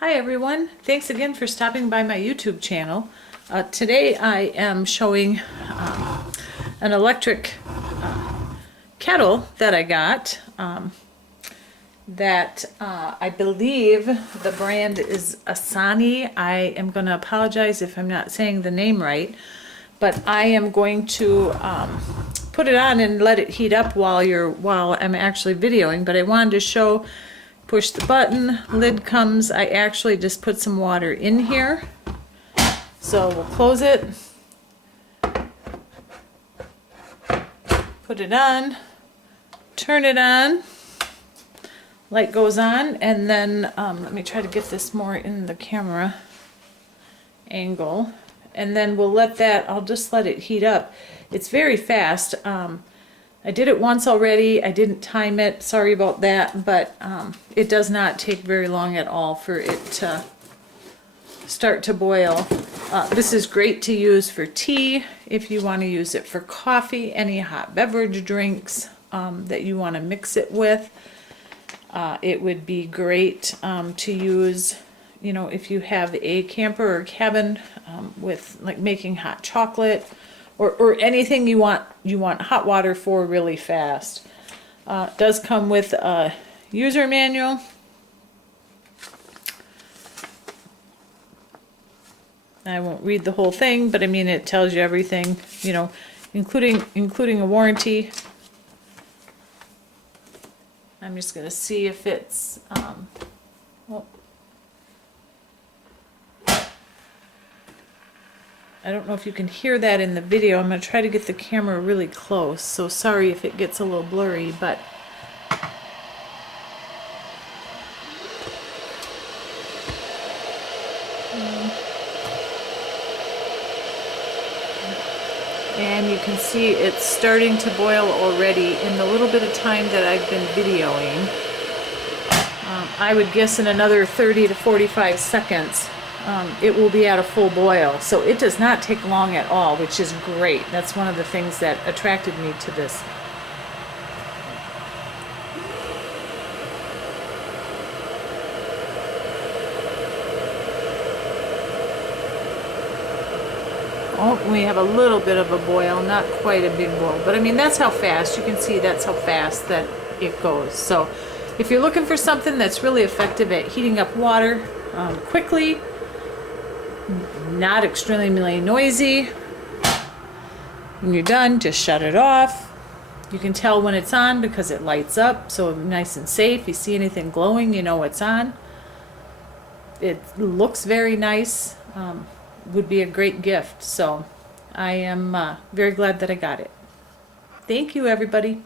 Hi everyone, thanks again for stopping by my YouTube channel. Today I am showing an electric kettle that I got that I believe the brand is Asani. I am going to apologize if I'm not saying the name right, but I am going to put it on and let it heat up while I'm actually videoing. But I wanted to show, push the button, lid comes. I actually just put some water in here. So we'll close it, put it on, turn it on, light goes on, and then let me try to get this more in the camera angle, and then we'll let that, I'll just let it heat up. It's very fast. I did it once already. I didn't time it, sorry about that, but it does not take very long at all for it to start to boil. This is great to use for tea, if you want to use it for coffee, any hot beverage drinks that you want to mix it with. It would be great to use, you know, if you have a camper or cabin with like making hot chocolate or anything you want hot water for really fast. It does come with a user manual. I won't read the whole thing, but I mean it tells you everything, you know, including a warranty. I'm just going to see if it's well, I don't know if you can hear that in the video. I'm going to try to get the camera really close, so sorry if it gets a little blurry, but and you can see it's starting to boil already in the little bit of time that I've been videoing. I would guess in another 30 to 45 seconds it will be at a full boil. So it does not take long at all, which is great. That's one of the things that attracted me to this. Oh, we have a little bit of a boil, not quite a big boil, but I mean that's how fast, you can see that's how fast that it goes. So if you're looking for something that's really effective at heating up water quickly, not extremely noisy, when you're done, just shut it off. You can tell when it's on because it lights up, so nice and safe. You see anything glowing, you know it's on. It looks very nice. Would be a great gift, so I am very glad that I got it. Thank you, everybody.